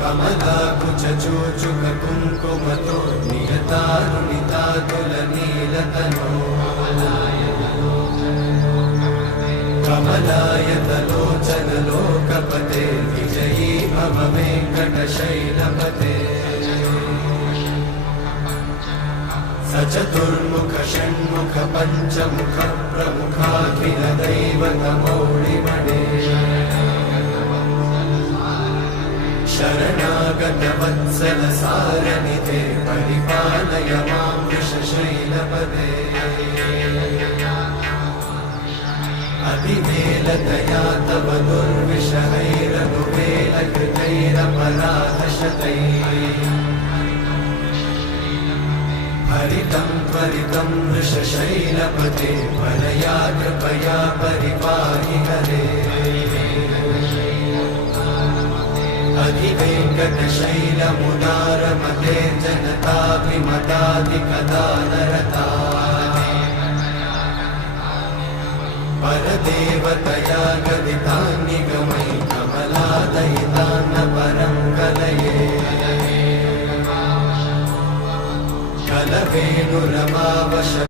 कमलाकुचूचुक कुङ्कुमतो नियतारुणितातुलनीलतनो कमलायतलोचनलोकपते विजयी भव वेङ्कटशैलपते सचतुर्मुख षण्मुख पञ्चमुख प्रमुखाखिल दैवतमौलिमणे शरणागत वत्सल सारनिधे परिपालय मां वृषशैलपदे अतिवेलतया तव दुर्विषहैरनुवेलकृतैरपराधशतैः हरितं त्वरितं वृषशैलपते परया कृपया परिपाहि हरे अधिवेङ्कटशैलमुदारमते जनताभिमताधिकदानरता परदेवतया गदितान्निगमै कमलादयितान्न परं कलये कलवेणुरमावश